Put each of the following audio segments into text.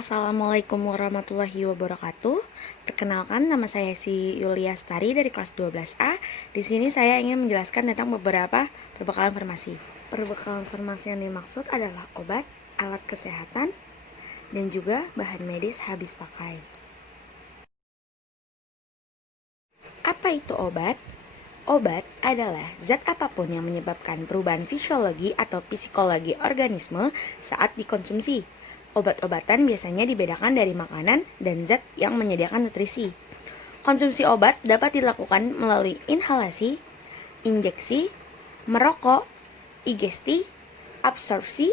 Assalamualaikum warahmatullahi wabarakatuh. Perkenalkan, nama saya Yulia Stari dari kelas 12A. Di sini saya ingin menjelaskan tentang beberapa perbekalan farmasi. Perbekalan farmasi yang dimaksud adalah obat, alat kesehatan, dan juga bahan medis habis pakai. Apa itu obat? Obat adalah zat apapun yang menyebabkan perubahan fisiologi atau psikologi organisme saat dikonsumsi. Obat-obatan biasanya dibedakan dari makanan dan zat yang menyediakan nutrisi. Konsumsi obat dapat dilakukan melalui inhalasi, injeksi, merokok, igesti, absorpsi,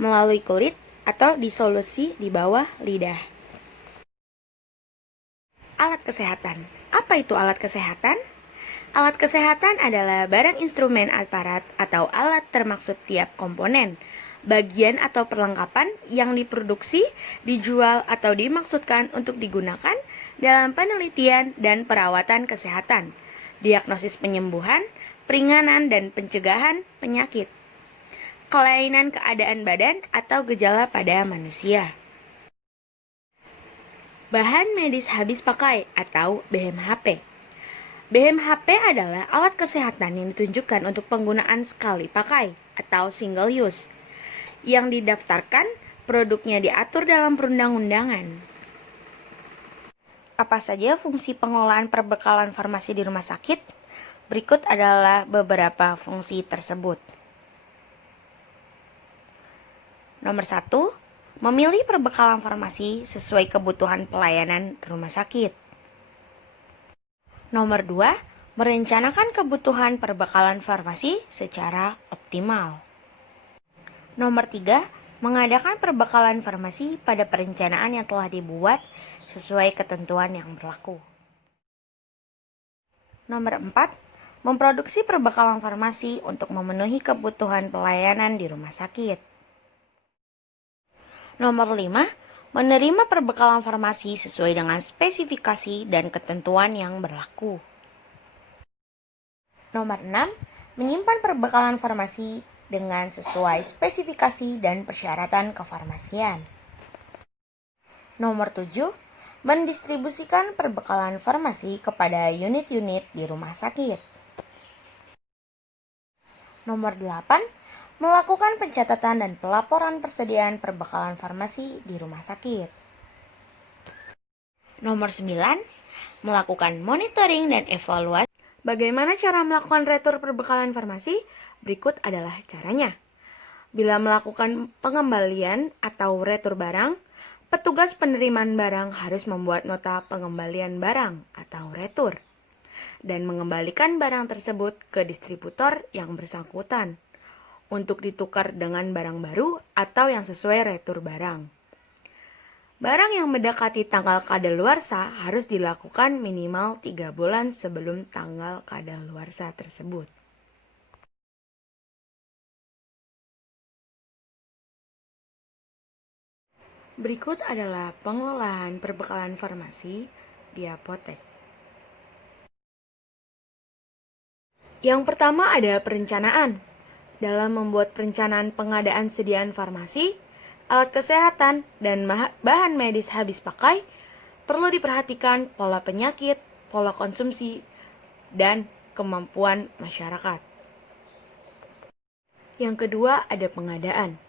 melalui kulit, atau disolusi di bawah lidah. Alat kesehatan. Apa itu alat kesehatan? Alat kesehatan adalah barang instrumen aparat atau alat termaksud tiap komponen, bagian atau perlengkapan yang diproduksi, dijual atau dimaksudkan untuk digunakan dalam penelitian dan perawatan kesehatan, diagnosis penyembuhan, peringanan dan pencegahan penyakit, kelainan keadaan badan atau gejala pada manusia. Bahan medis habis pakai atau BMHP. BMHP adalah alat kesehatan yang ditunjukkan untuk penggunaan sekali pakai atau single use, yang didaftarkan, produknya diatur dalam perundang-undangan. Apa saja fungsi pengelolaan perbekalan farmasi di rumah sakit? Berikut adalah beberapa fungsi tersebut. Nomor 1, memilih perbekalan farmasi sesuai kebutuhan pelayanan rumah sakit. Nomor 2, merencanakan kebutuhan perbekalan farmasi secara optimal. Nomor 3, mengadakan perbekalan farmasi pada perencanaan yang telah dibuat sesuai ketentuan yang berlaku. Nomor 4, memproduksi perbekalan farmasi untuk memenuhi kebutuhan pelayanan di rumah sakit. Nomor 5, menerima perbekalan farmasi sesuai dengan spesifikasi dan ketentuan yang berlaku. Nomor 6, menyimpan perbekalan farmasi dengan sesuai spesifikasi dan persyaratan kefarmasian. Nomor 7, mendistribusikan perbekalan farmasi kepada unit-unit di rumah sakit. Nomor 8, melakukan pencatatan dan pelaporan persediaan perbekalan farmasi di rumah sakit. Nomor 9, melakukan monitoring dan evaluasi. Bagaimana cara melakukan retur perbekalan farmasi? Berikut adalah caranya. Bila melakukan pengembalian atau retur barang, petugas penerimaan barang harus membuat nota pengembalian barang atau retur dan mengembalikan barang tersebut ke distributor yang bersangkutan untuk ditukar dengan barang baru atau yang sesuai retur barang. Barang yang mendekati tanggal kadaluarsa harus dilakukan minimal 3 bulan sebelum tanggal kadaluarsa tersebut. Berikut adalah pengelolaan perbekalan farmasi di apotek. Yang pertama ada perencanaan. Dalam membuat perencanaan pengadaan sediaan farmasi, alat kesehatan, dan bahan medis habis pakai, perlu diperhatikan pola penyakit, pola konsumsi, dan kemampuan masyarakat. Yang kedua ada pengadaan.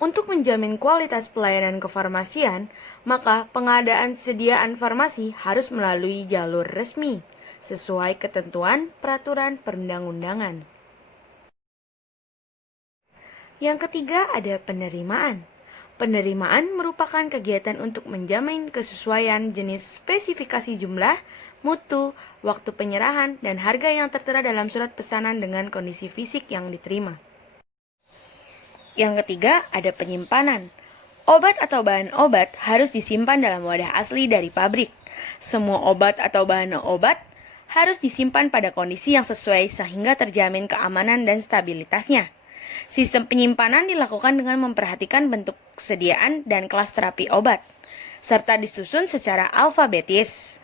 Untuk menjamin kualitas pelayanan kefarmasian, maka pengadaan sediaan farmasi harus melalui jalur resmi, sesuai ketentuan peraturan perundang-undangan. Yang ketiga ada penerimaan. Penerimaan merupakan kegiatan untuk menjamin kesesuaian jenis spesifikasi jumlah, mutu, waktu penyerahan, dan harga yang tertera dalam surat pesanan dengan kondisi fisik yang diterima. Yang ketiga ada penyimpanan. Obat atau bahan obat harus disimpan dalam wadah asli dari pabrik. Semua obat atau bahan obat harus disimpan pada kondisi yang sesuai sehingga terjamin keamanan dan stabilitasnya. Sistem penyimpanan dilakukan dengan memperhatikan bentuk kesediaan dan kelas terapi obat, serta disusun secara alfabetis.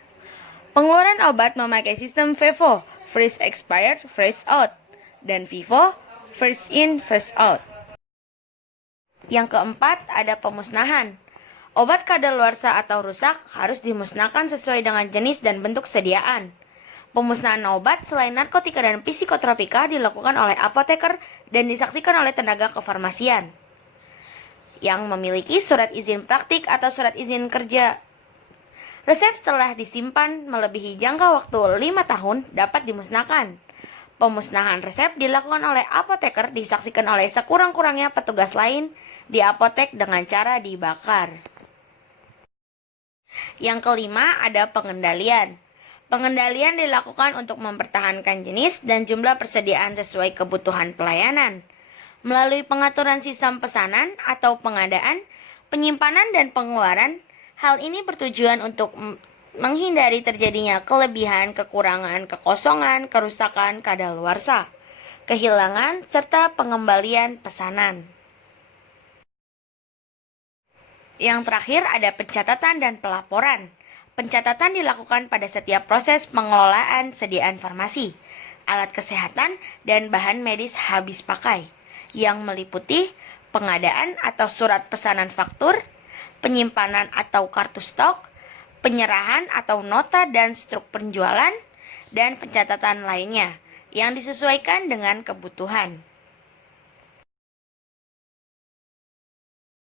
Pengeluaran obat memakai sistem FIFO, First Expired, First Out, dan FIFO, First In, First Out. Yang keempat ada pemusnahan. Obat kadaluarsa atau rusak harus dimusnahkan sesuai dengan jenis dan bentuk sediaan. Pemusnahan obat selain narkotika dan psikotropika dilakukan oleh apoteker dan disaksikan oleh tenaga kefarmasian yang memiliki surat izin praktik atau surat izin kerja. Resep telah disimpan melebihi jangka waktu 5 tahun dapat dimusnahkan. Pemusnahan resep dilakukan oleh apoteker disaksikan oleh sekurang-kurangnya petugas lain di apotek dengan cara dibakar. Yang kelima ada pengendalian. Pengendalian dilakukan untuk mempertahankan jenis dan jumlah persediaan sesuai kebutuhan pelayanan. Melalui pengaturan sistem pesanan atau pengadaan, penyimpanan dan pengeluaran, hal ini bertujuan untuk menghindari terjadinya kelebihan, kekurangan, kekosongan, kerusakan kadaluarsa, kehilangan, serta pengembalian pesanan. Yang terakhir ada pencatatan dan pelaporan. Pencatatan dilakukan pada setiap proses pengelolaan sediaan farmasi, alat kesehatan, dan bahan medis habis pakai, yang meliputi pengadaan atau surat pesanan faktur, penyimpanan atau kartu stok, penyerahan atau nota dan struk penjualan, dan pencatatan lainnya yang disesuaikan dengan kebutuhan.